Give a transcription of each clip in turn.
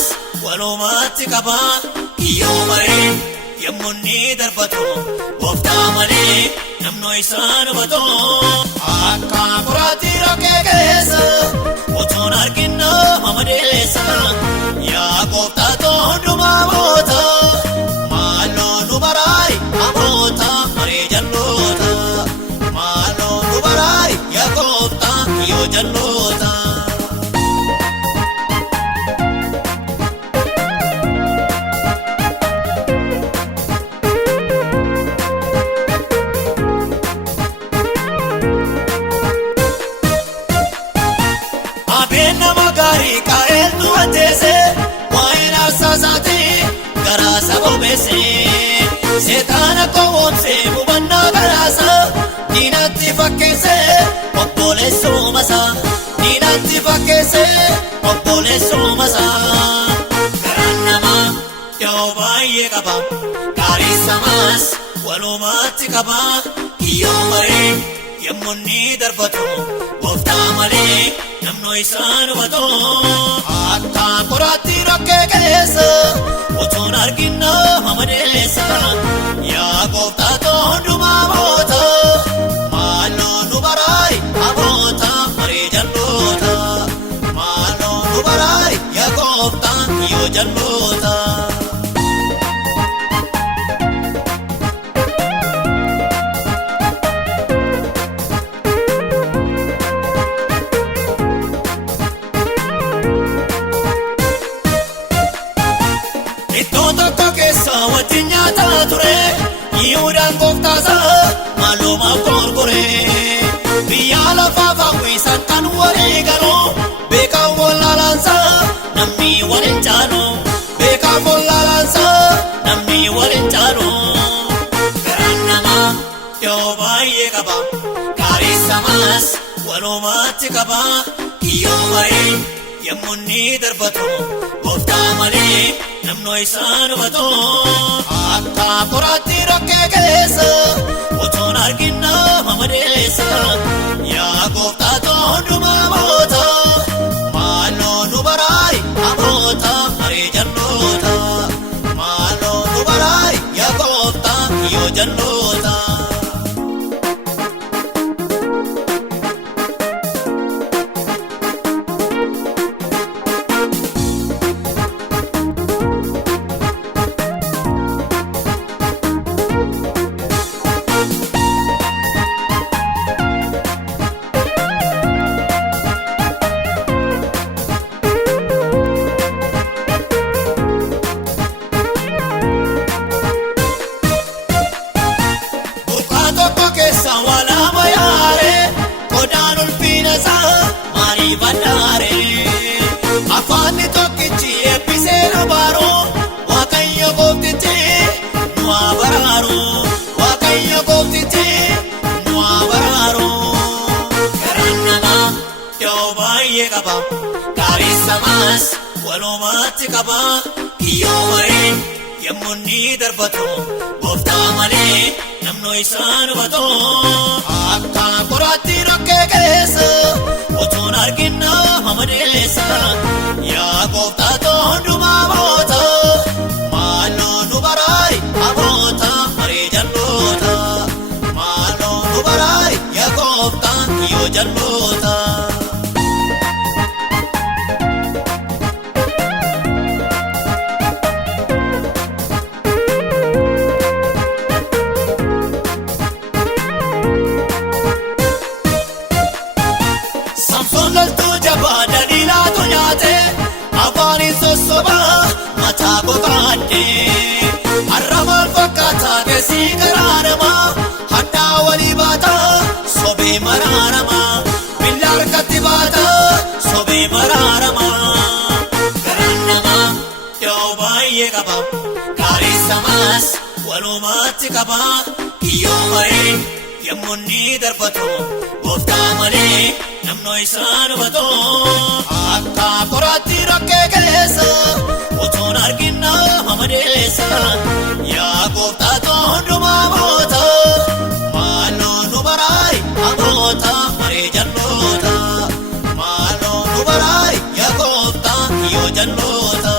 samas walumatti qaba kiyyoo maree yemmunni darbatu gooftaa malee namno isaan hubatu akka qoraatti rokkee keessa otoon arginna mamadeessa yaa gooftaa too hundumaa moota maaloo nu baraay amoota maree jalloota maaloo nu baraay yaa gooftaa kiyyoo jalloota. Seetaana kowwomsee hubannaa garaasa diinatti fakkeesse obboleessuu masaa diinatti fakkeesse obboleessuu masaa garaan namaa yoo baay'ee qaba gaarii samaas walumatti qaba kiyyoo maree yemmunni darbatu gooftaa malee namno isaan hubatu akka qoraatti rokkee keessa otoon arginna mamadeessa yaa gooftaa too hundumaa moota maaloo nu baraay amoota maree jalloota maaloo nu baraay yaa gooftaa kiyyoo jalloota. Wajjin nyaataa ture yihuudaan gooftaasaa maalumaaf gorgoree biyya lafaa fawwisan kan walii galuu beekaan wallaalaansaa namni waliin caalu beekaan wallaalaansaa namni waliin caalu garaan namaa yoo baay'ee qaba gaarii samaas walumatti qaba kiyyoo maree yemmunni darbatu gooftaa malee namno isaan hubatu akka qoraatti rokkee keessa otoon arginna mamadeessa yaa gooftaa too hundumaa moota maaloo nu baraay amoota maree jalloota maaloo nu baraay yaa gooftaa kiyyoo jalloota. Afaanni tokkichi eebbisee na baaruu waaqayyo gooftichi nu haa baraaru waaqayyo gooftichi nu haa baraaru garaan namaa yoo baay'ee qaba gaarii samaas walumatti qaba kiyyoo maree yemmunni darbatu gooftaa malee namno isaan hubatu akka qoraatti rokkee keessa otoon arginna mamadeessa yaa gooftaa too hundumaa moota maaloo nu baraay amoota maree jalloota maaloo nu baraay yaa gooftaa kiyyoo jalloota. Arramaan fakkaataa keessi garaanamaa haddaa walii baataa sobee maraaramaa billa harkatti baataa sobee maraaramaa garaan namaa yoo baay'ee qaba gaarii samaas walumatti qaba kiyyoo maree yemmunni darbatu gooftaa malee namno isaan hubatu akka qoraatti rokkee keessa otoon arginna mamadeessa yaa gooftaa too hundumaa moota maaloo nu baraay amoota maree jalloota maaloo nu baraay yaa gooftaa kiyyoo jalloota.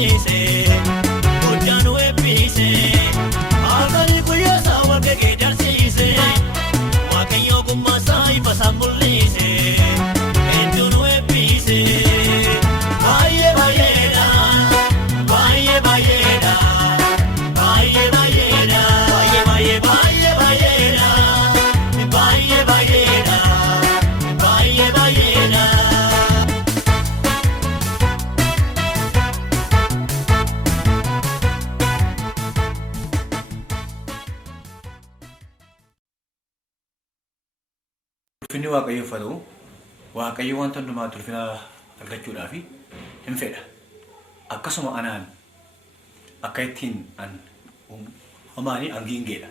mul'ise guddaan nu eebbise halkanii guyyaa isaa wal geeddarsiise waaqayyo ogummaa isaa ifa isaa mul'ise hedduu nu eebbise baay'ee baay'eedha baay'ee baay'eedha baay'ee baay'eedha baay'ee baay'ee baay'ee baay'eedha baay'ee baay'eedha baay'ee baay'eedha. Ulfinni Waaqayyoo uffatu Waaqayyo wanta hundumaa ulfina argachuudhaaf hin fedha. Akkasuma anaan akka ittiin an homaanii an giingeedha.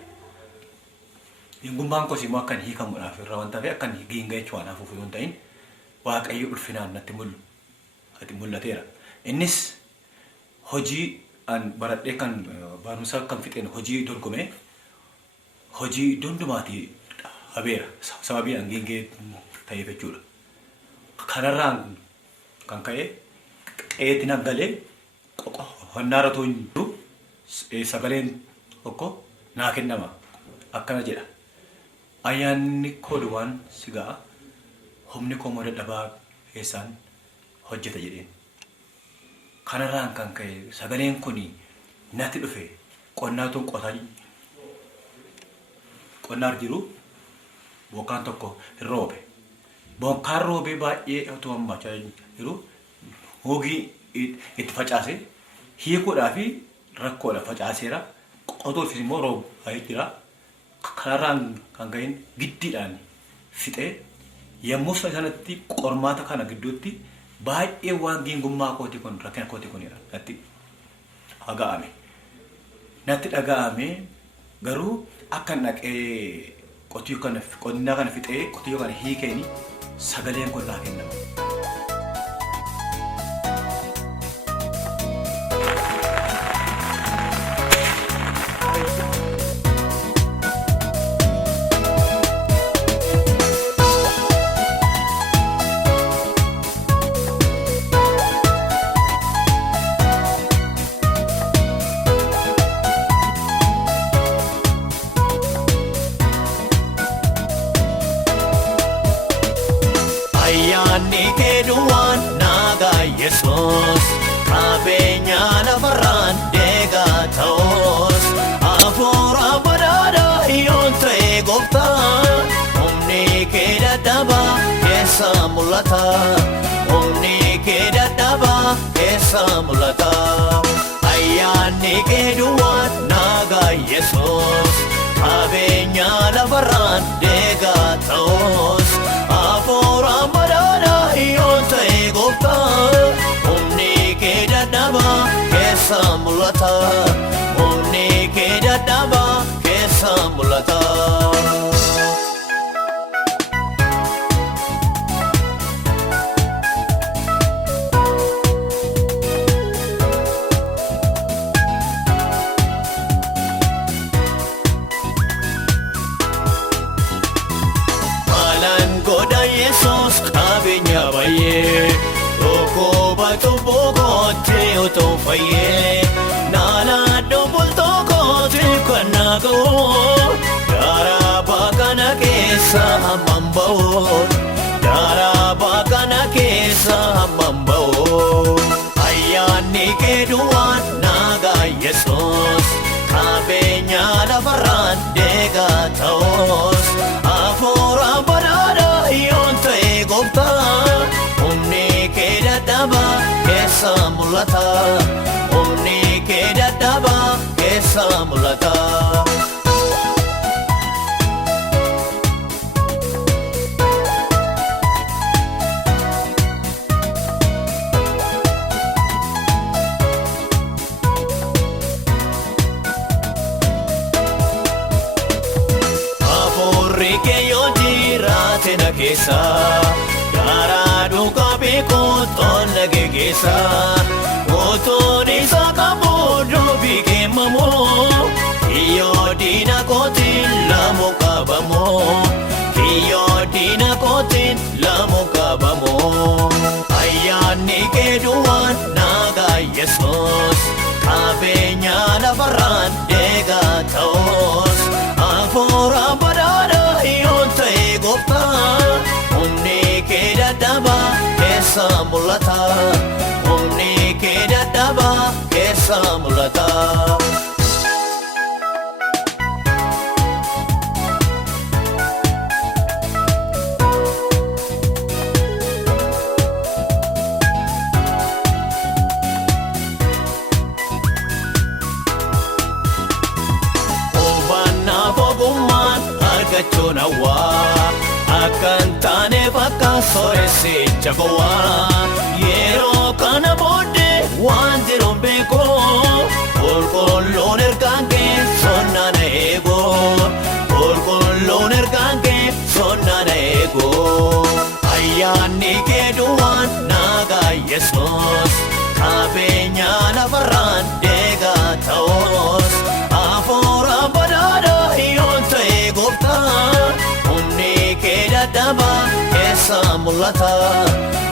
Hingummaan koos immoo akkan hiikamuudhaaf irraa wanta ta'e akkan giinga jechuun hafuuf yoo hin ta'in Waaqayyo ulfinaan natti mul'ateera. Innis hojii an baradhee kan barumsa kan fixeen hojii dorgomee hojii hundumaatii habeera sababii an giingee ta'eef jechuudha. Kanarraan kan ka'e qeetti naggalee honnaara too hin jiru sagaleen tokko naa kennama akkana jedha. Ayyaanni koo duwwaan si ga'a humni koo immoo dadhabaa keessaan hojjeta jedheen. Kanarraan kan ka'e sagaleen kun natti dhufe qonnaatuun qonnaar jiru bokkaan tokko hin roobe. Bokkaan roobee baay'ee otoo hammachaa jiru hogii itti facaase hiikuudhaa fi rakkoodha facaaseera qotuufis immoo roobaa jira. Kanarraan kan ka'een giddiidhaan fixee yommuu sanatti qormaata kana gidduutti baay'ee waan giingummaa kooti kun rakkina kooti kunidha natti dhaga'ame. Natti dhaga'ame garuu akkan dhaqee qonnaa kana fixee qotiyyoo kana hiikeeni sagaleen kun naa kennama. Ayyaanni kee duwwaan nagaa Yesuus qabeenya lafarraan deegaa ta'us hafuura badhaadhaa yoon ta'e gooftaa humni kee dadhabaa keessa mul'ata humni kee dadhabaa keessa mul'ata. Ayyaanni kee duwwaan nagaa Yesuus qabeenya lafarraan deegaa ta'us hafuura badhaadhaa yoon ta'e gooftaa humni kee dadhabaa keessa mul'ata humni kee dadhabaa keessa mul'ata. Yesus qabeenya baay'ee tokko baatubboo kootii otoo fayyee naalaadhoo bultoo kootii kan naaga'oo daaraa baakana keessa hammam ba'oo daaraa baakana keessa hammam ba'oo. Ayyaanni kee duwwaan nagaa Yesuus qabeenya lafarraan deegaa ta'us hafuura badhaadhaa yoon ta'e gooftaa humni kee dadhabaa keessa mul'ata humni kee dadhabaa keessa mul'ata. Na keessa garaa dhugaa beekoo tolna geggeessa otoon isa qabu dubbii keemamoo kiyyoo diina kootiin lamu qabamoo kiyyoo diina kootiin lamu qabamoo. Ayyaanni kee duwwaan nagaa Yesuus keessa mul'ata humni kee dadhabaa keessa mul'ata. Argachuun hawaa akkan taane bakka sooressicha gowwaa yeroo kana booddee waan jiruun beekoo qulqulluun ergaan kee sonnana eegoo qulqulluun ergaan kee sonnana eegoo ayyaanni kee duwwaan nagaa Yesuus qabeenya lafarraan deegaa ta'oos hafuura badhaadhaa yoon ta'e gooftaa humni kee dadhabaa keessa mul'ata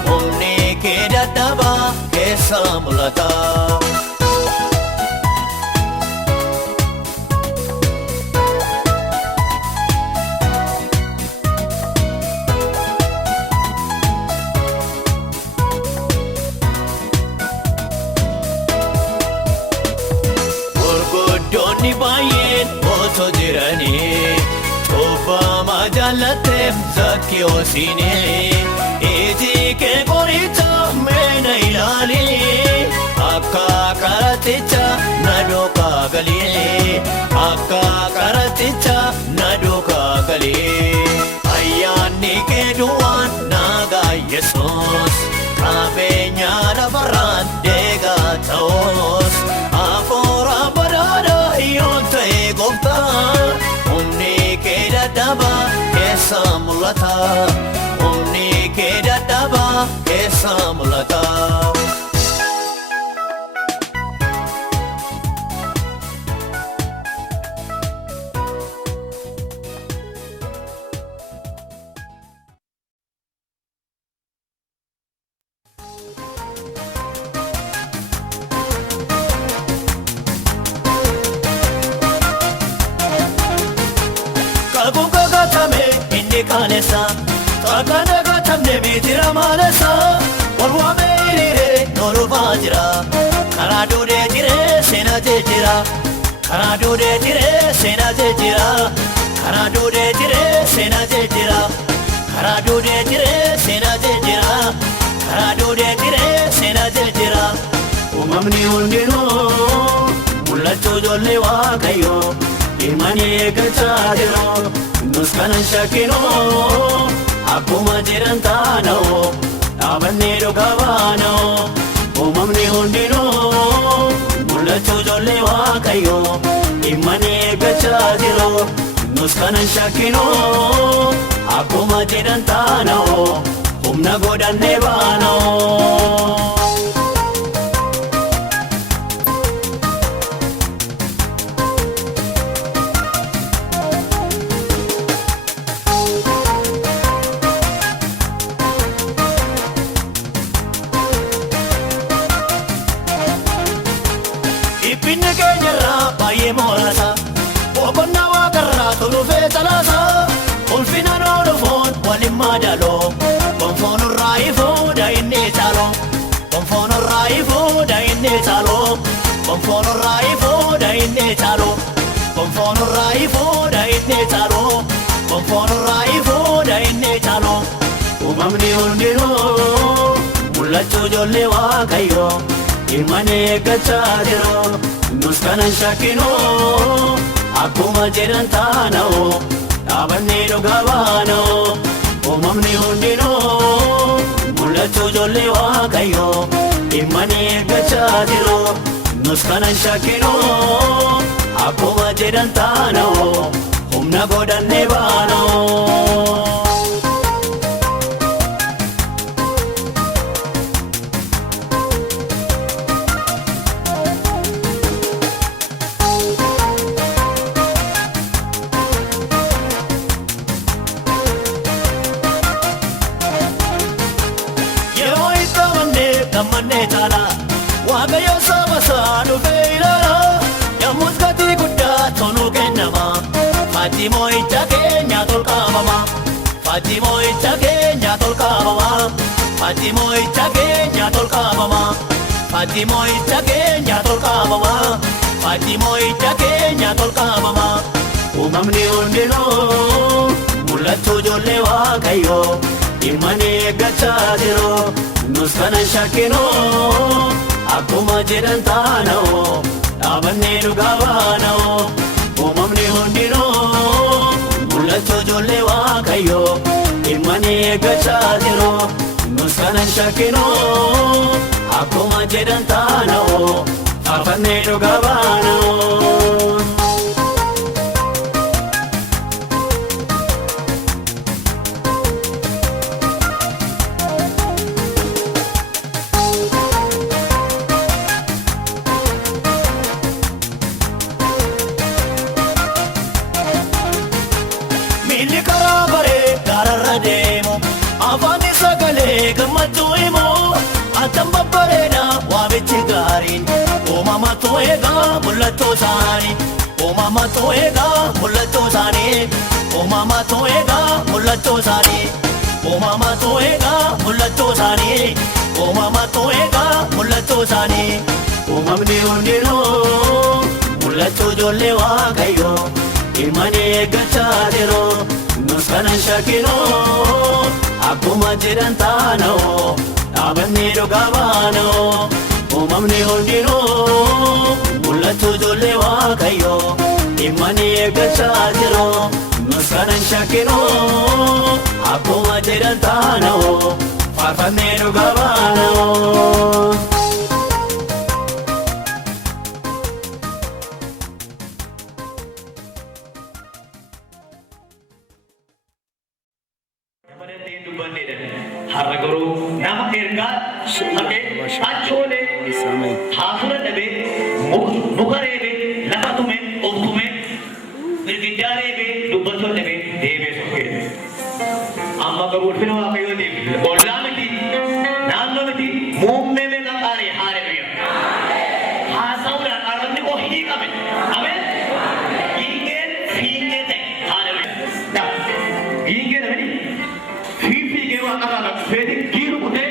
humni kee dadhabaa keessa mul'ata. Gurguddoonni baay'een otoo jiranii cubbama jaallateef Zakkiyoosiini iji kee qoricha meena ilaali akka qaraticha na duukaa gali akka qaraticha na duukaa gali ayyaanni kee duwwaan nagaa Yesuus qabeenya lafarraan deegaa ta'oos hafuura badhaadhaa yoon ta'e gooftaa humni kee dadhabaa keessa mul'ata humni kee dadhabaa keessa mul'ata. Kalesa, takana gatamne mitira malesa, olwame irire nolu bajira, karadu de jire sena jejira, karadu de jire sena jejira, karadu de jire sena jejira, karadu de jire sena jejira, karadu de jire sena jejira. Umamni undino, mul'achuu ijoollee Waaqayyoo, ilmaan eeggachaa jiru. Nus kanan shakkinoo akkuma jiran taanoo dhaabannee dhugaa baanoo uumamni hundinoo mul'achuu ijoollee Waaqayyoo ilmaan eeggachaa jiru. Nus kanan shakkinoo akkuma jiran taanoo humna godhannee baanoo. Binne keenyarraa baay'ee moorasa boqonnaa waaqarraa tolufee talaasa ulfina noolufoon waliin madaaloo gonfoon irraa ifuu daa'inni caaloo gonfoon irraa ifuu daa'inni caaloo gonfoon irraa ifuu daa'inni caaloo gonfoon irraa ifuu daa'inni caaloo gonfoon irraa ifuu daa'inni caaloo. Uumamni hundinuu mul'achuu ijoollee Waaqayyoo ilmaan eeggachaa jiru. Nus kanan shakkinoo akkuma jedhan taanoo dhaabannee dhugaa baanoo uumamni hundinoo mul'achuu ijoollee Waaqayyoo ilmaan eeggachaa jiru. Nus kanan shakkinoo akkuma jedhan taanoo humna godhannee baanoo. Gammanne taala Waaqayyo saba isaa dhufee ilaala yommus gatii guddaa tonuu kennama Faatti moo'icha keenya tolkaafama Faatti moo'icha keenya tolkaafama Faatimoota keenya tolkaafama. Faatimoota keenya tolkaafama. Faatimoota keenya tolkaafama. Uumamni hundinuu mul'attuu ijoollee Waaqayyoo dhimma eeggachaa jiru. Nus kana shakkinoo akkuma jedhan taana'oo dhaabannee dhugaa baana'oo. Uumamni hundinuu mul'attuu ijoollee Waaqayyoo dhimma eeggachaa jiru. Nus kana shakkinoo akkuma jedhan taana'oo dhaabannee dhugaa baana'oo. Milli karaa baree gaararra deemu afaan sagalee gammachuu himu attam babbareeda waamichi gaariin uumamatu eegaa mul'attuu isaanii uumamatu eegaa mul'attuu isaanii uumamatu eegaa mul'attuu isaanii uumamatu eegaa mul'attuu isaanii uumamatu eegaa mul'attuu isaanii uumamni hundinuu mul'attuu ijoollee Waaqayyoo dhimma eeggachaa jiru. Nus kana shakkinoo akkuma jedhan taana'oo dhaabannee dhugaa baana'oo. Uumamni hundinuu mul'attuu ijoollee Waaqayyoo dhimma eeggachaa jiru. Nus kana shakkinoo akkuma jedhan taana'oo faarfannee dhugaa baana'oo. har'a garuu nama ergaa haqee achoolee haasura dhabee muka reebee lafa tumee of tumee girgiddaa reebee dubbachuu dhabee deebee sokkee amma garuu ulfina Waaqayyootiif ollaa miti naannoo miti muummee meeqa qaaree haare biyya haasa'uudhaan arrabni koo hin hiikame ameen hiikeen fiigee ta'e haare biyya hiikee dhabanii Akarana fedi kiru kute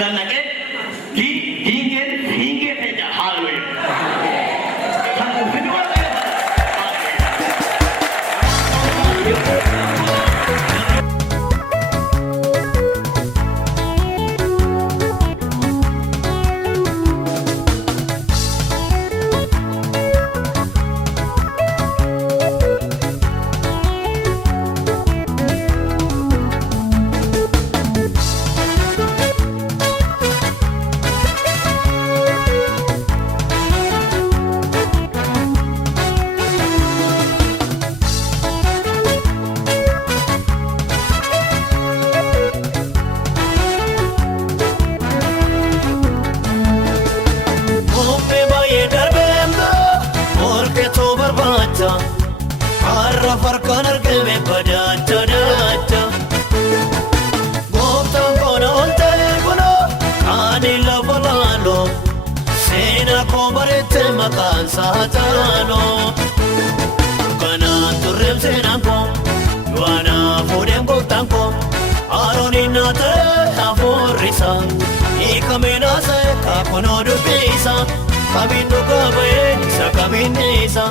ganake ki hinge teja hallelujah. Satu kedua har'a farkaan argame badaata daata gooftaan koona ol ta'e kuno kaani lafa laaloo seenaa koo bareette maqaan isaa taanoo kanaan turreem seenaan koo du'aanaa fuudheem gooftaan koo Arooniin naa ta'e hafuurri isaa hiikamee naa ta'e kaakunoo dubbii isaa kamiin dhugaa ba'ee isa kamiin dhiisa.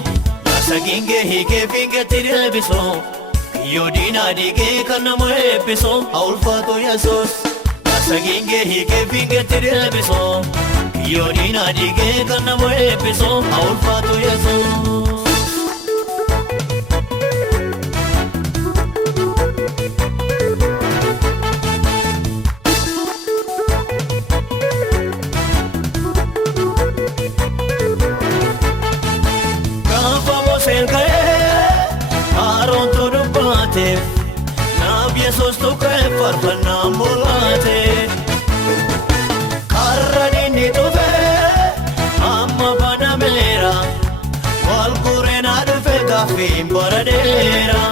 Saginge hike finge tirebiso Yodina dige kanamo episo Aulfato Yesus Saginge hike finge tirebiso Yodina dige kanamo episo Aulfato Yesus Naaf Yesuus tuqee farfannaan mul'ate karra inni dhufee amma banameera wal gureenaa dhufe gaaffiin bara dheera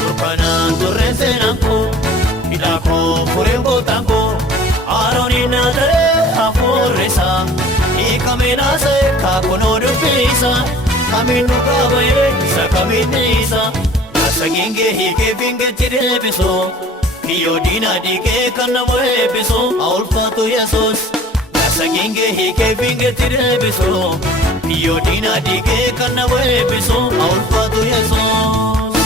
durkanaan turreen seenaan koo hidhaa koo fureen gooftaan koo Arooniin naa ta'e hafuurri isaa hiikamee naa ta'e kaakunoo dubbii isaa kamiin dhugaa ba'ee isa kamiin dhiisa. Saginge hike finge tirebiso Kiyyoo diinaa dhiigee kan nama eebbisu haa ulfaatu Yesuus. Jaarsa giingee hiikee fiingeetti deebisu. Kiyyoo diinaa dhiigee kan nama eebbisu haa ulfaatu Yesuus.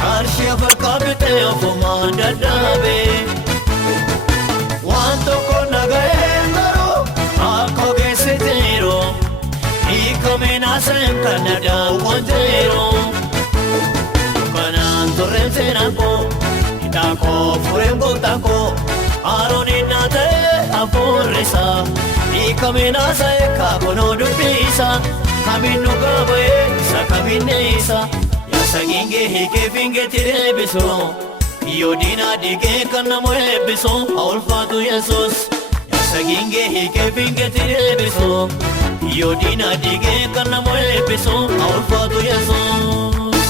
Karshia farqabte ofuma dadhabe waan tokko nagaheen garuu akka ogeessiteeru hiikameen haasa'een kan na daawwateeru kanaan turreen seenaan koo hidhaa koo fureen gooftaan koo Arooniin naa ta'e hafuurri isaa hiikameen haasa'e kaakonoo dubbisa kamiin dhugaa ba'ee isa kamiin eeyisa. Saginge hiikee fiingeetti deebisu. Kiyyoo diinaa dhiigee kan nama eebbisu haa ulfaatu Yesuus. Saginge hiikee fiingeetti deebisu. Kiyyoo diinaa dhiigee kan nama eebbisu haa ulfaatu Yesuus.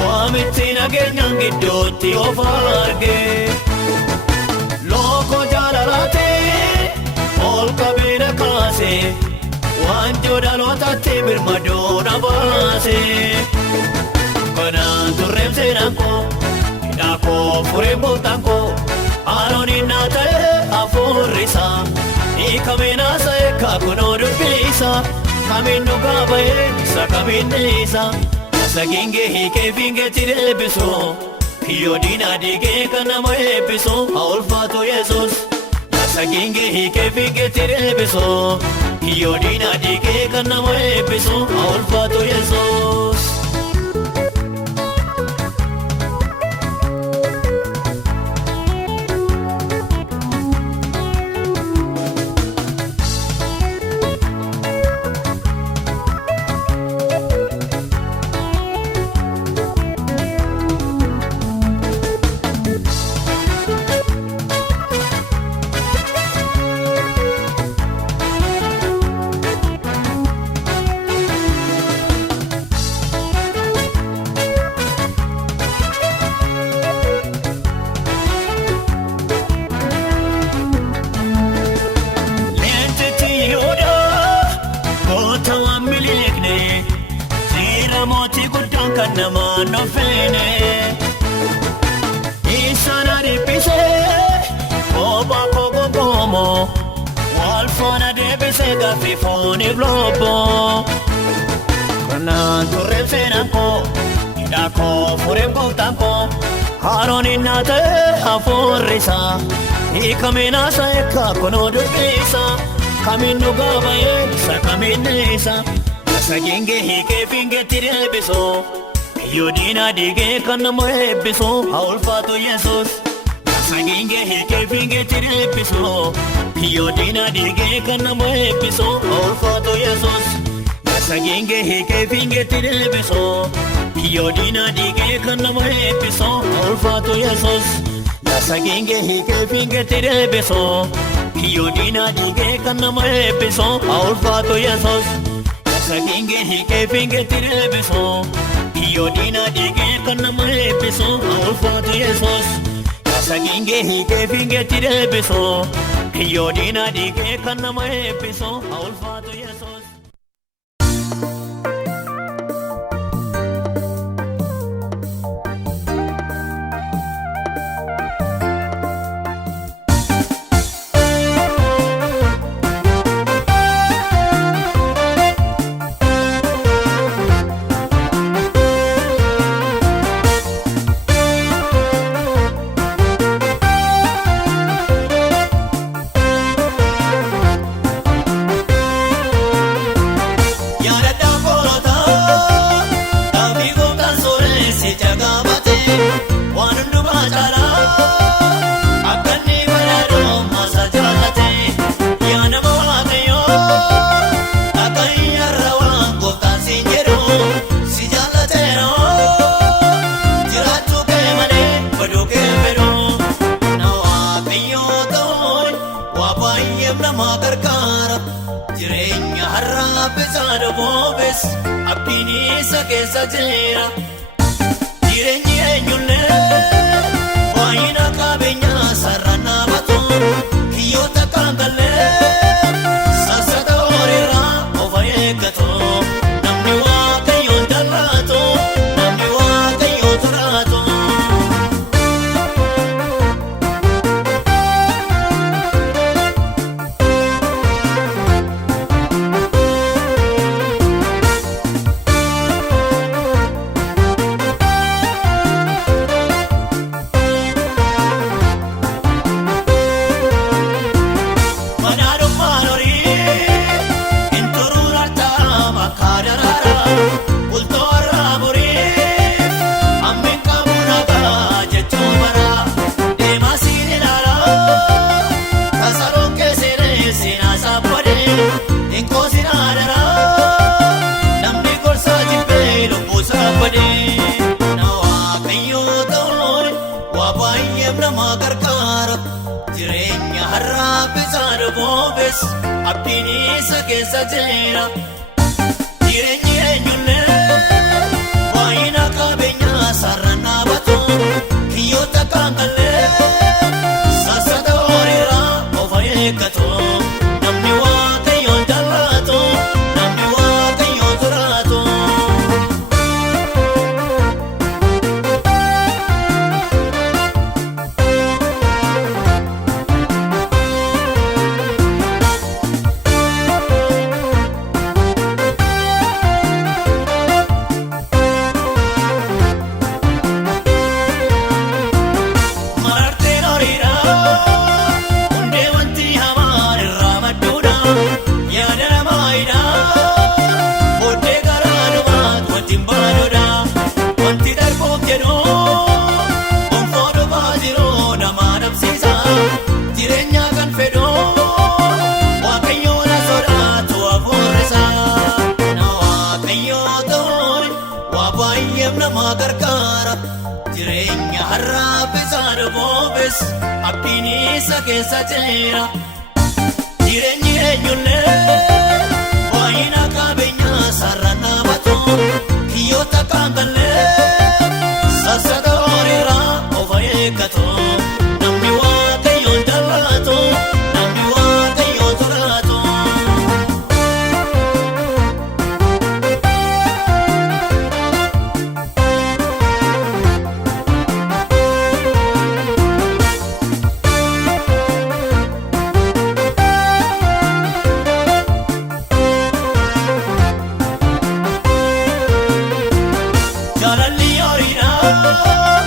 Waamitti nageenyaan gidduutti of arge looko jaalalaatee ol qabeena kaase waanjoo dhalootatti birmadoona baase kanaan turreem seenaan koo hidhaa koo fureen gooftaan koo Arooniin naa ta'e hafuurri isaa hiikameen haasa'e kaakonoo dubbisa kamiin dhugaa ba'ee isa kamiin eeyisa. Saginge hiikee fiingeetti deebisu. Kiyyoo diinaa dhiigee kan nama eebbisu haa ulfaatu Yesuus. Saginge hiikee fiingeetti deebisu. Kiyyoo diinaa dhiigee kan nama eebbisu haa ulfaatu Yesuus. Kan nama nofene isana dibise oba kogo gomo walfona debise gafi foni globo kana turre senako idako furem gooftaan koo Arooniin naa ta'e hafuurri isaa hiikameen haasa'e kaakonoo dubbisa kamiin dhugaa ba'ee isa kamiin eeyisa. Saginge hiikee fiingeetti deebisu. Kiyyoo diinaa dhiigee kan nama eebbisu haa ulfaatu Yesuus. Saginge hiikee fiingeetti deebisu. Kiyyoo diinaa dhiigee kan nama eebbisu haa ulfaatu Yesuus. Saginge hiikee fiingeetti deebisu. Kiyyoo diinaa dhiigee kan nama eebbisu haa ulfaatu Yesuus. Saginge hiikee fiingeetti deebisu. Kiyyoo diinaa dhiigee kan nama eebbisu haa ulfaatu Yesuus. Saginge hiikee fiingeetti deebisu. Kiyyoo diinaa dhiigee kan nama eebbisu haa ulfaatu Yesuus. Saginge hiikee fiingeetti deebisu. Kiyyoo diinaa dhiigee kan nama eebbisu haa ulfaatu Yesuus. harraabesaan boobes abdiin isa keessa jira. Jireenyi eenyullee waayina qabeenyaa sararaan dhaabatu kiyyoota kaangallee sassata horiirraa of eeggatu. Namni waaqayyoon jaallatu namni waaqayyoon sodaatu. Jireenya harraabesaan boobes abdiin isa keessa jira. Jireenyi eenyullee waayina qabeenyaa sararaan dhaabatu kiyyoota kaangallee sassata horiirraa of eeggatu. Namni waaqayyoon jaallatu namni waaqayyoon sodaatu. Jireenya kan fedhoo waaqayyoon sodaatu afuurisa. Na waaqayyoo ta'uun waa baay'eef nama gargaara. Jireenya harraabesaan boobes abdiin isa keessa jira. Jireenyi eenyullee waayina qabeenyaa sararaan dhaabatu kiyyoota kaangallee sassata horiirraa of eeggatu. Namni waaqayyoon jaallatu namni waaqayyoon sodaatu. Jaalalli horiidhaa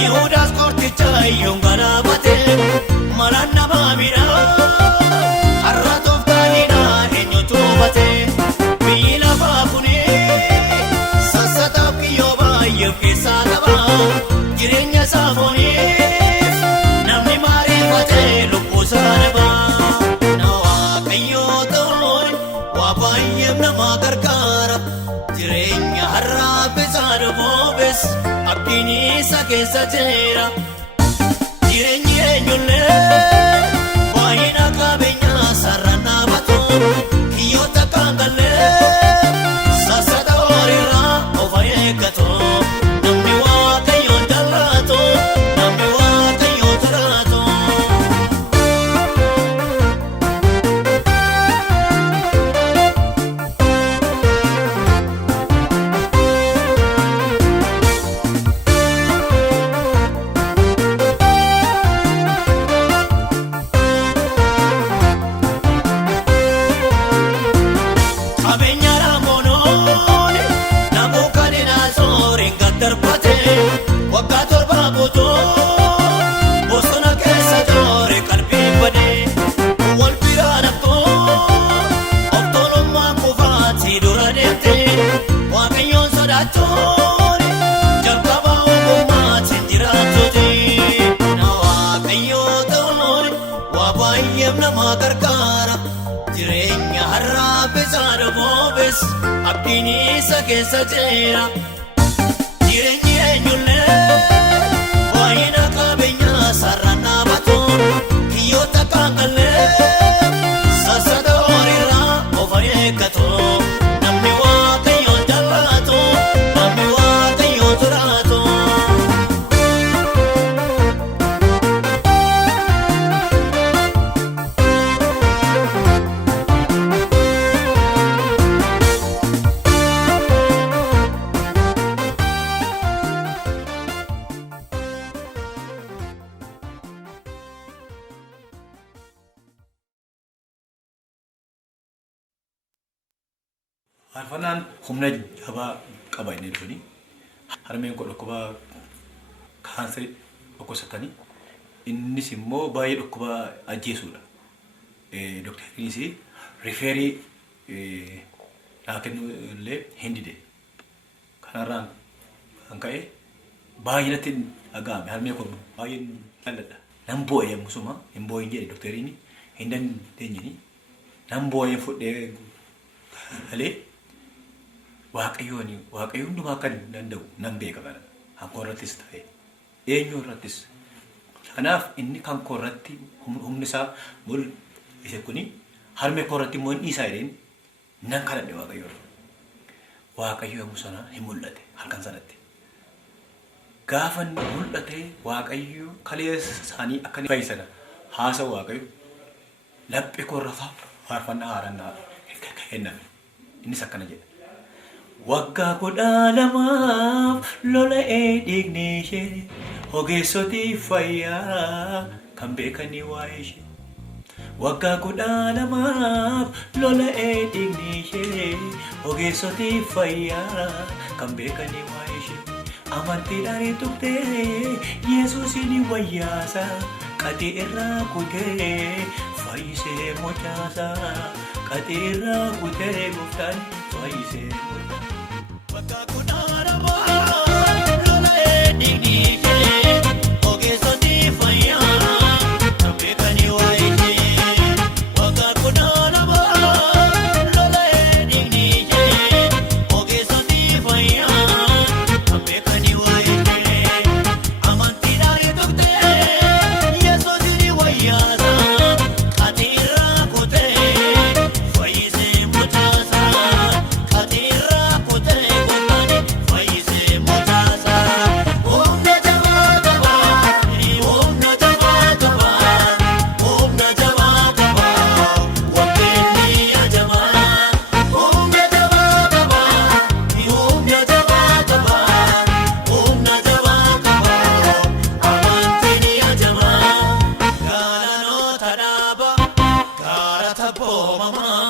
Yihudaas korticha iyyoon galaafate malaan namaa miidhaa har'a tooftaaniidhaa eenyutu hubate. Biyyi lafaa kuni sassataaf kiyyoo baay'eef keessaa qaba. Jireenya isaa fooniif namni maariifate lubbuusaa dhaba. Na waaqayyoo ta'uun waa baay'eef nama gargaara. Jireenya harraabesaan boobes abdiin isa keessa jira. Jireenyi eenyullee waayina qabeenyaa sararaan dhaabatu kiyyoota kaangallee sassata horiirraa of eeggatu. Namni waaqayyoon jaallatu namni waaqayyoon sodaatu. Waggaa torba guutuu bosona keessa joore qalbii badee wal biraa naftuu of tolummaa kufaatti dura deemte. Waaqayyoon sodaachuun jalqaba ogummaatti jiraatuuti. Na waaqayyoo ta'uun waa baay'eef nama gargaara. Jireenya harraabesaan boobes abdiin isa keessa jira. Jireenyi eenyullee waayina qabeenyaa sararaan dhaabatu kiyyoota kaangallee sassata horiirraa of eeggatu. faarfannaan humna jabaa qaba inni dhufanii harmeen koo dhukkuba kaansarii dhukkubsatanii innis immoo baay'ee dhukkuba ajjeesuudha. Doktariinis rifeerii naa kennullee hin dide. Kanarraan kan ka'e baay'ee natti dhaga'ame harmeen koo baay'ee lalladha. Nan boo'e yommusuma hin boo'in jedhe doktariin hin dandeenyini. Nan boo'ee fudhee malee waaqayyoon hundumaa kan danda'u nan beeka kana. Hankoo irrattis ta'e eenyu irrattis. Kanaaf inni kan koo irratti humni isaa mul'ise kuni harmee koo irratti immoo inni isaa jedheen nan kadhadhe waaqayyoon. Waaqayyo yommuu sana hin mul'ate halkan sanatti. Gaafa mul'ate waaqayyo kalee isaanii akka inni fayyisana haasa waaqayyo laphee koo irra faarfannaa haaraan kenname. Innis akkana jedha. Waggaa 12 lola'ee dhiigni ishee ogeessoti fayyaa kan beekanii waa'ee ishee. Waggaa 12 lola'ee dhiigni ishee ogeessoti fayyaa kan beekanii waa'ee ishee. Amantiidhaan tuqtee Yesuusin wayyaasa qaxii irraa kutee fayyisee mocaasa qaxii irraa kutee gooftaan fayyisee mocaasa. Waggaa 12 lola'ee dhiigni ishee ogeessoti fayyaa kan beekanii waa'ee ishee. Waggaa 12 lola'ee dhiigni ishee ogeessoti fayyaa kan beekanii waa'ee ishee. Amantiidhaan tuqtee Yesuusin wayyaasa qaxii irraa kutee fayyisee mocaasa qaxii irraa kutee gooftaan fayyisee mocaasa. Humna jabaa qaba humna jabaa qaba humna jabaa qaba waaqni ajamaa. Humna jabaa qaba humna jabaa qaba humna jabaa qaba amantiin ajamaa. Galaanota dhaaba gaara tabboomamaa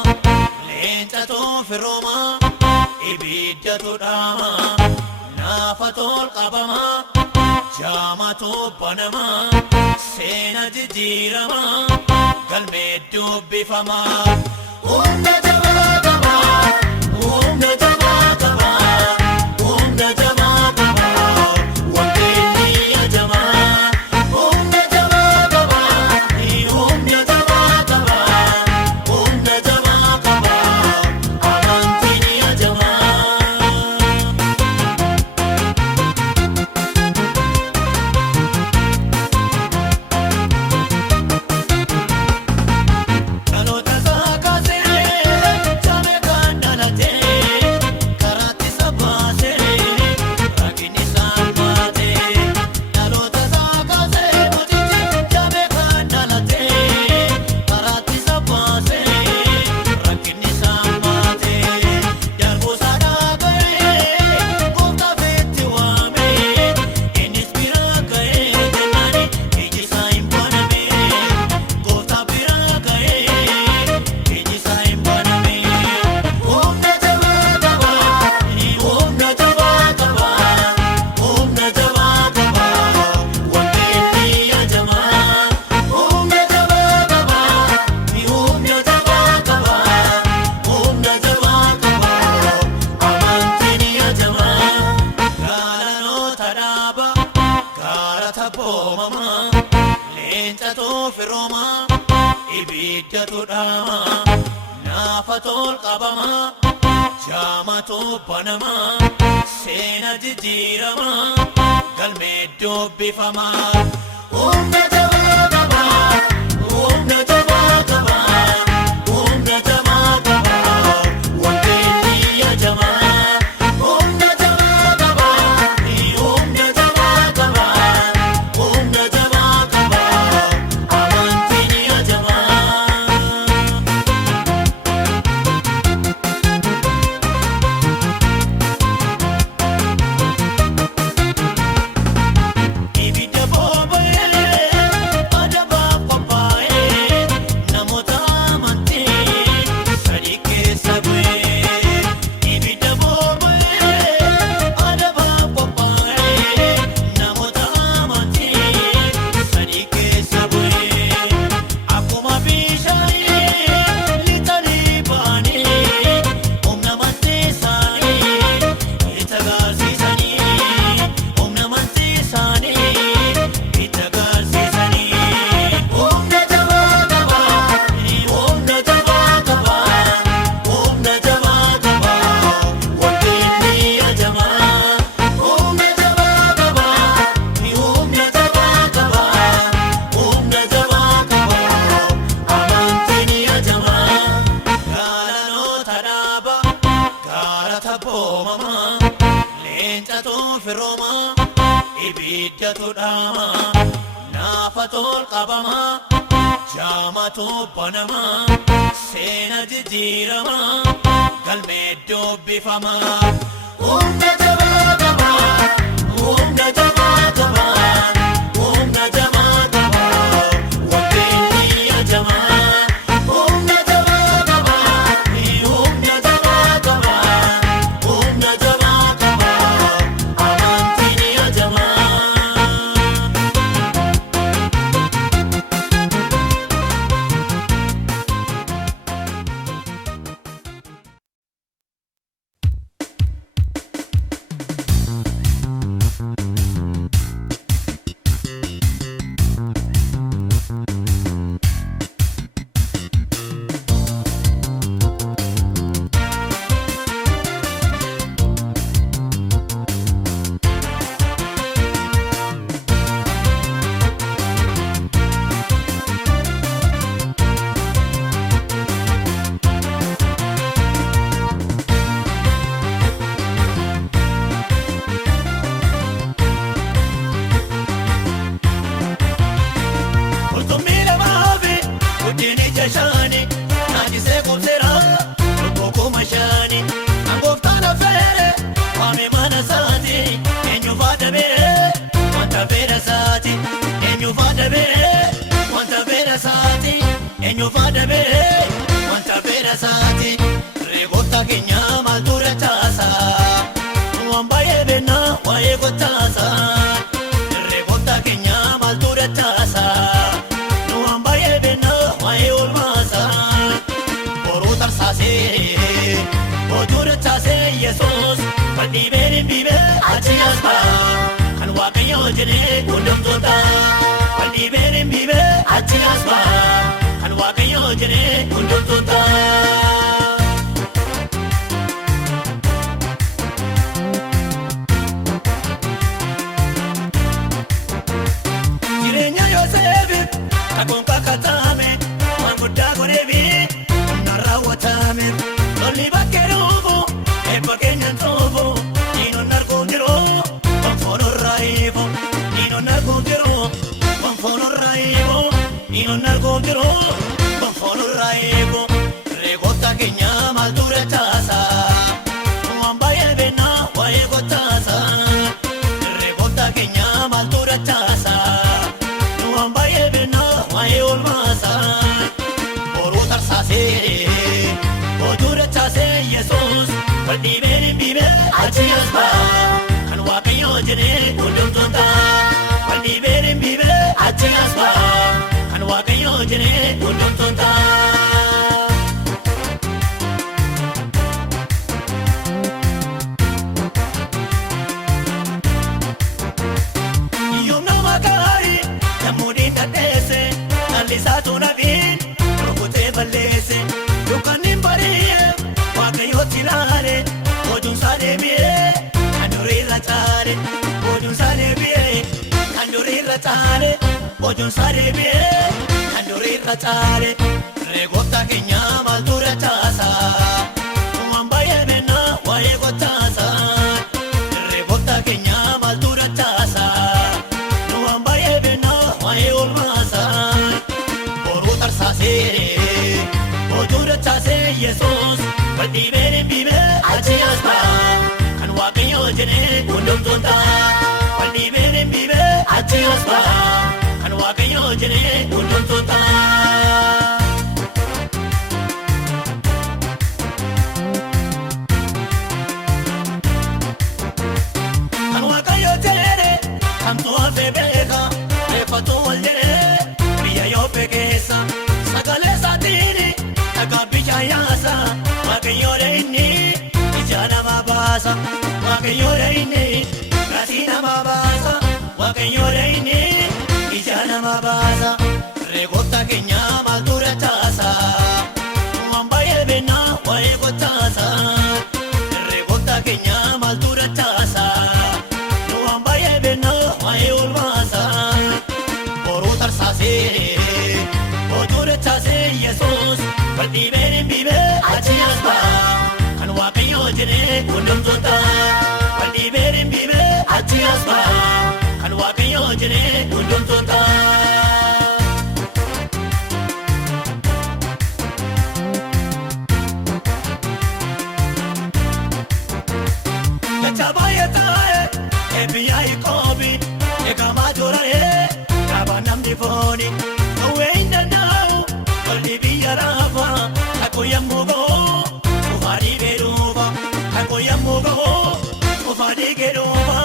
leenca toofiroomaa ibidda tudhaamaa naafa tol qabamaa jaama tubbanamaa seena jijjiiramaa galmee dubbifamaa. Humna jabaa qaba humna jabaa qaba humna jabaa qaba waaqni ajamaa. Humna jabaa qaba humna jabaa qaba humna jabaa qaba amantiin ajamaa. Dhaloota isaa kaasee jaamee kan dhalatee karaatti isa baasee rakkinni isaa baatee. Dhaloota isaa kaasee mootichi jaamee kan dhalatee karaatti isa baasee rakkinni isaa baatee. Darbuu isaa dhaabee gooftaa feetti waamee innis bira ga'ee jennaan iji isaa hin banamee. Gooftaa bira ga'ee iji isaa hin banamee. Humna jabaa qaba humna jabaa qaba humna jabaa qaba waaqni ajamaa. Humna jabaa qaba humna jabaa qaba humna jabaa qaba amantiin ajamaa. Galaanota dhaaba gaara tabboomamaa leenca toofiroomaa ibidda tudhaamaa naafa tol qabamaa jaama tubbanamaa seena jijjiiramaa galmee dubbifamaa. Humna jabaa qaba humna jabaa qaba humna jabaa qaba waaqni ajamaa. Humna jabaa qaba humna jabaa qaba humna jabaa qaba amantiin ajamaa. Ibidda boba'ee tudhama naafa tol qabama jaamatu banama seena jijjiirama galmee dubbifama humna jabaa qaba humna jabaa qaba humna jabaa qaba wanti inni ajamaa humna jabaa qaba humna jabaa qaba humna jabaa qaba amantiin ajamaa. Shani, nani se kumsera, lukoko mashani. Angofta fere, wame mana sati. Enyu vada bere, wanta vera sati. Enyu vada bere, wanta vera sati. Enyu vada bere, wanta vera sati. Regota kenya maltura chasa, wambaye bena wae gotasa. Regota kenya maltura chasa. Jesus, Padibe Bibe, Achiaspa, and Wakayo Jene, Kundumta, Padibe Bibe, Achiaspa, and Wakayo Jene, Kundumta. Jirenya Yosef, Akonka Katame, Mamudagonevi, Narawatame, only Bakerovo. Kenyan trovo, nino narco giro, confono raivo, nino narco giro, confono raivo, nino narco giro, confono raivo, regota kenya maltura chasa, wambaye bena wae gotasa, regota kenya maltura chasa, wambaye bena wae olmasa, orutar sase, odura chase Jesus. Padibe bibe achiaspa, kan wakayo jene kundumta. Padibe bibe achiaspa, kan wakayo jene kundumta. Yumna makari, namudi tatese, alisa tunabin, rukute balese, yukanim bariye, wakayo tilare. Ojun sale biye, anduri ratare. Ojun sale biye, anduri ratare. Ojun sale biye, anduri ratare. Regota kenya maltura chasa, wambaye bena wae gotasa. Regota kenya maltura chasa, wambaye bena wae olmasa. Orutar sase, ojura chase Jesus. Padibe bibe achiaspa, kan wakayo jene kundumta. Padibe bibe achiaspa, kan wakayo jene kundumta. Kan wakayo jene, kan tuwa febeka, refatu wal jene, biya yo pekesa, sagale satini, agabija yasa. Wakayore inni, ijana mabasa. Wakayore inni, rasina mabasa. Wakayore inni, ijana mabasa. Regota kenya maltura chasa, wambaye bena wae gotasa. Regota kenya maltura chasa, wambaye bena wae olmasa. Orutar sase, orutar chase Jesus. Padibe bibe achiaspa, kan wakayo jene kundumta. Padibe bibe achiaspa, kan wakayo wajjin hundumtoota. Biyya ikoobi eegamaa jiranii kaaba namni fooni kawwee hin danda'u olli biyya raafa akkoo yemmuu ga'u kufaadhii beeluufa akkoo yemmuu ga'u kufaadhii geedhuufa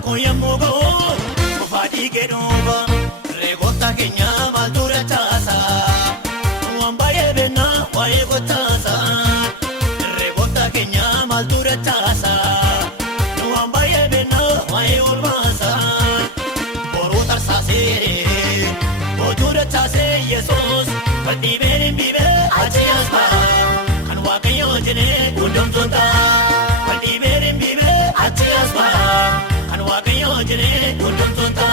akkoo yemmuu ga'u kufaadhii geedhuufa reekoota keenya maaltu rachaasa waan baay'ee beeknaa waa'ee gochaasa reekoota keenya maaltu rachaasa. Yesus, waldiibeen biibee achi asfaa kan waaqayyoo jedhee hundumtoota. Waldiibeen biibee achi asfaa kan waaqayyoo jedhee hundumtoota.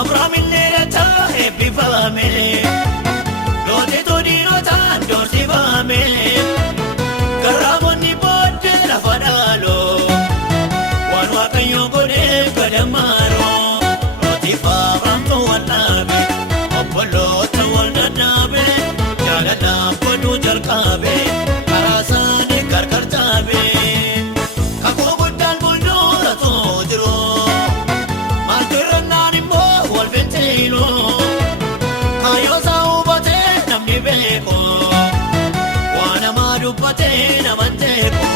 Abrahaamillee dachaa eebbifame lootitu diinotaan doorsifame garraamonni booddee lafa dhaaloo waan Waaqayyo godheef gadammaaroo lootiif Abrahaamtu wal dhaabe obboloota wal dadhaabe jaalalaan godhuu jalqabe karaa isaanii gargar taabe kakuu guddaan fuulduratu jiru maaltu irrannaan immoo wal fintiilu kaayoosaa hubatee namni beeku waan namaa dubbatee naman teeku.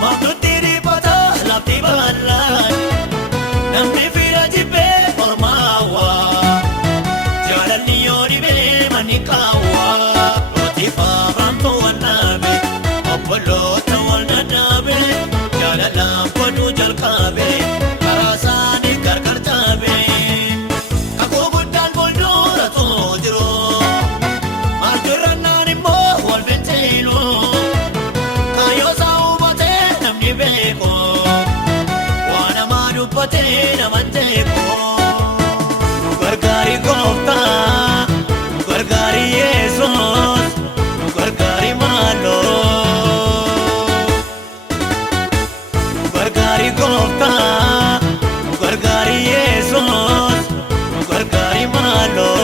Maatutti dhibbata lafti bal'aan namni fira jibbee mormaawaa jaalalli yoo dhibee manni kaawwaa lootiif Abrahaamtu wal dhaabe obboloota wal dadhaabe jaalalaan godhuu jalqabe karaa isaanii gargar taabe kakuu guddaan fuulduratu jiru maaltu irrannaan immoo wal fintiilu beeko waan namaa dubbatee naman teeku nu gargaari gooftaa nu gargaari Yesuus nu gargaari maaloo nu gargaari gooftaa nu gargaari Yesuus nu gargaari maaloo.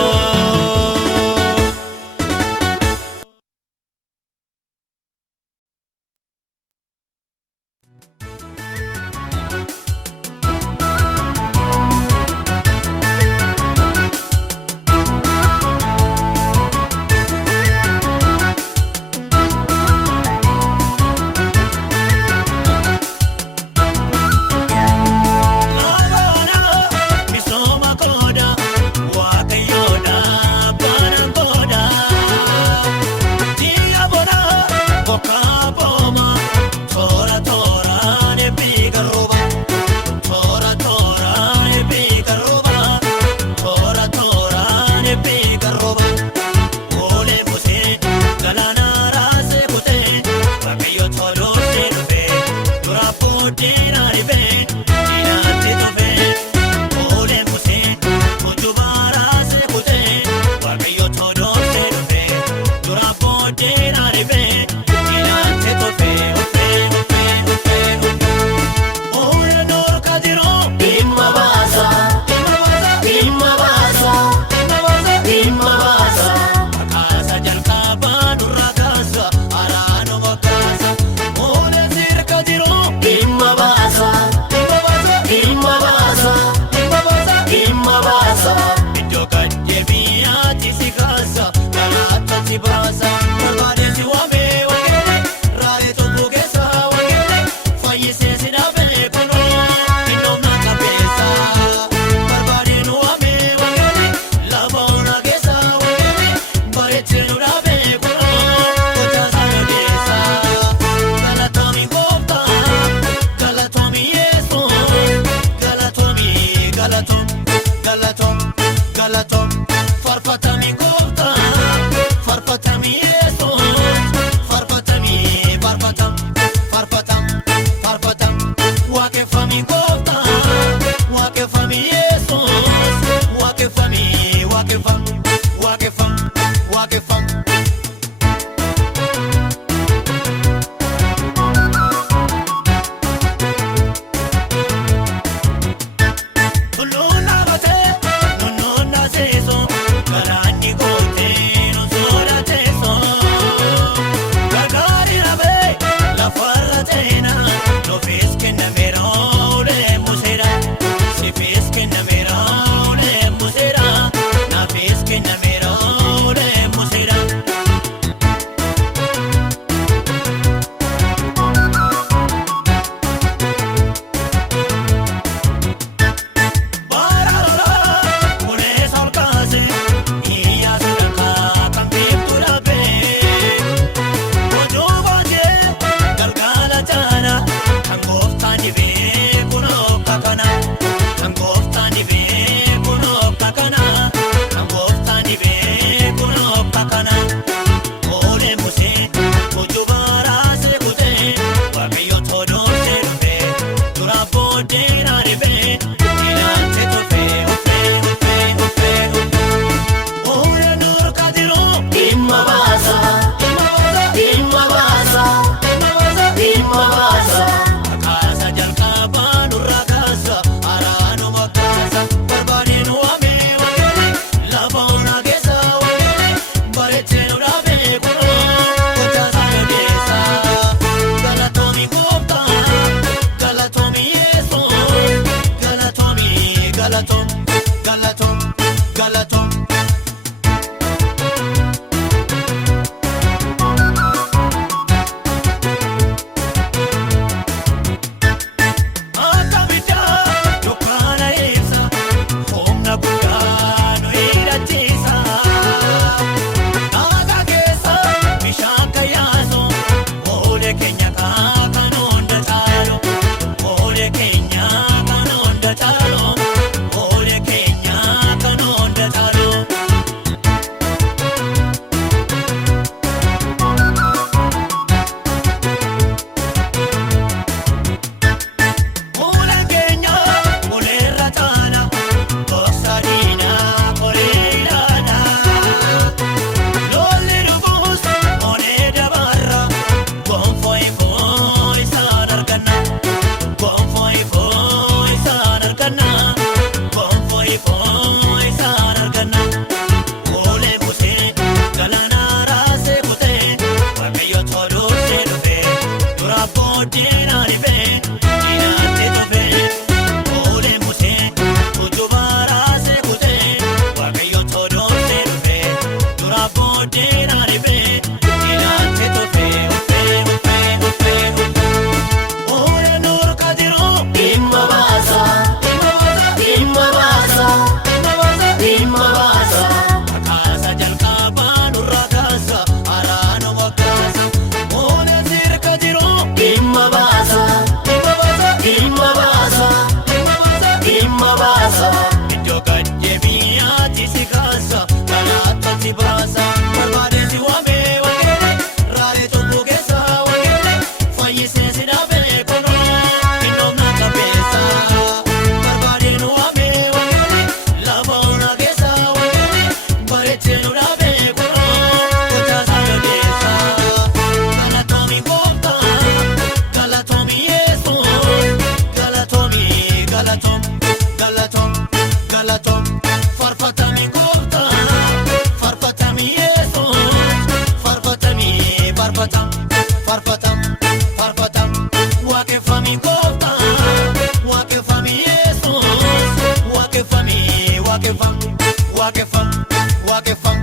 waaqeffam waaqeffam.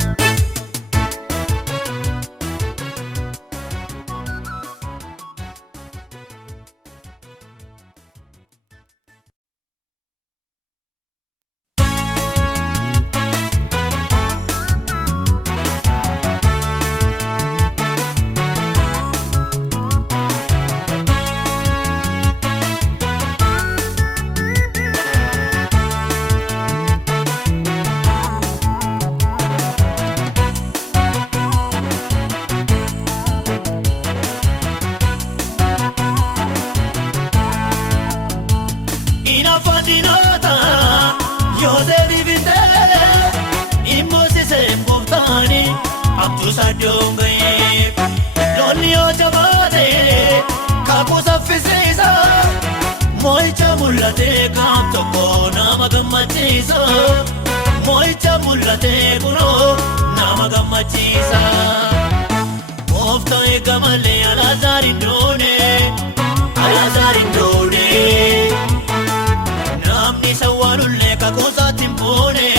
Inafatinata Yosef ibite Imosise mbuftani Abdusa dongaye Loni ochabate Kakusa fisisa Moicha mulate kam toko nama gammachisa Moicha mulate kuno nama gammachisa Mofta egamale alazarin done Alazarin done Namni sawalulle kakosa timbone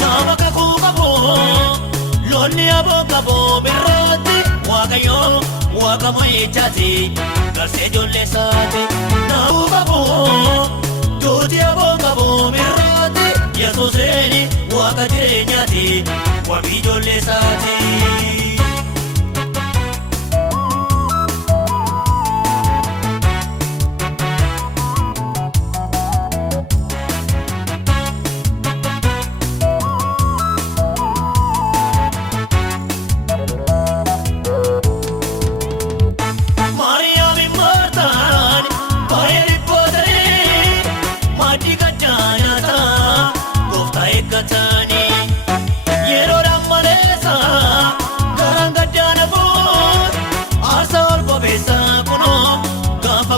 Nama kakukabo Loni abokabo mirati Wakayo wakamo echati Garse jolle sati Nakukabo Tuti abokabo mirati Yesuseni wakajirenyati Wabi jolle sati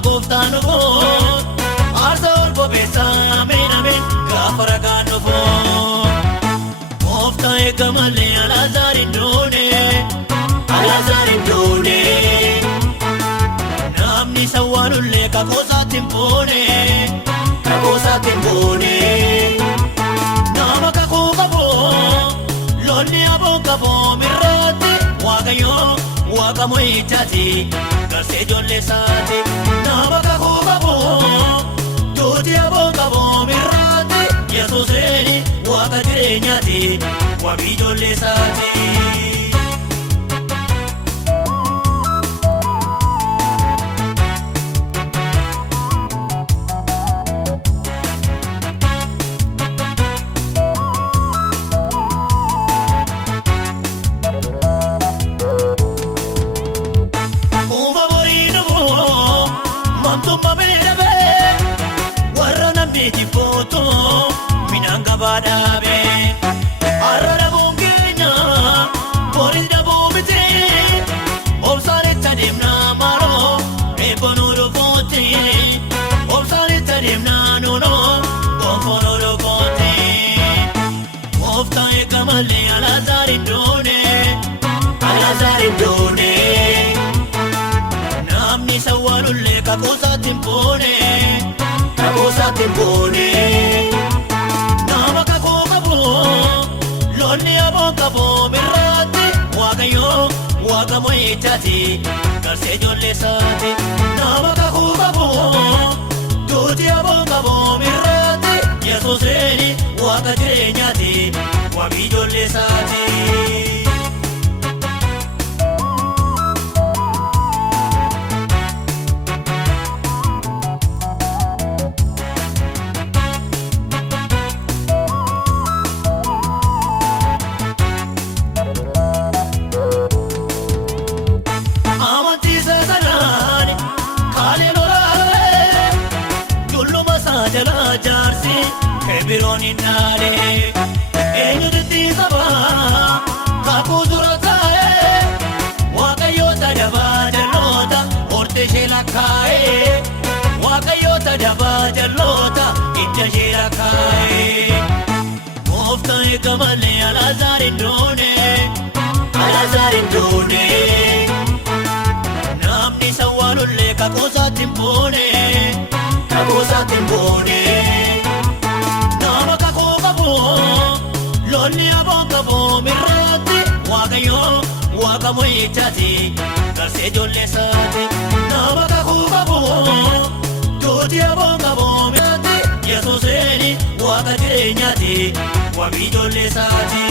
Goftaan boon aarsa ol bobeessa ameen ameen gaafa ragaan dhufoon Gooftaa eegamalee Alaazaariin doone namni sawwaalullee kakoosaatti hin boone nama kakuu qaboo lolli aboo qaboo mirraatti waaqayyoo waaqa mo'ichaati garsee ijoollee isaati nama kakuu qaboo tuuti aboo qaboo mirraatti yesuuseeni waaqa jireenyaati wabii ijoollee isaati. Badaabe arara bongeenya boris daboomite obsaaletti adeemnaa maroo eebonuu dhufoote obsaaletti adeemnaa noonoo gonfonoo dhufoote gooftaa eegamalee Alaazaariin doone namni sawwaalullee kakoosaatti hin boone lolli aboo qaboo mirraatti waaqayyoo waaqa mo'ichaati garsee ijoollee isaati nama kakuu qaboo tuuti aboo qaboo mirraatti yesuuseeni waaqa jireenyaati wabii ijoollee isaati. Kebirooni naale eenyutti sabaa kakuu dura taa'e waaqayyoota dabaa jalloota hortee ishee lakkaa'e waaqayyoota dabaa jalloota hidda ishee lakkaa'e gooftaan eegamalee Alaazaariin doone namni sawwaalullee kakoosaatti hin boone mo'ichaati garsee ijoollee isaati nama kakuu qabu duuti aboon qabu mi'aatti Yesuuseeni waaqa jireenyaati wabii ijoollee isaati.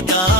Ota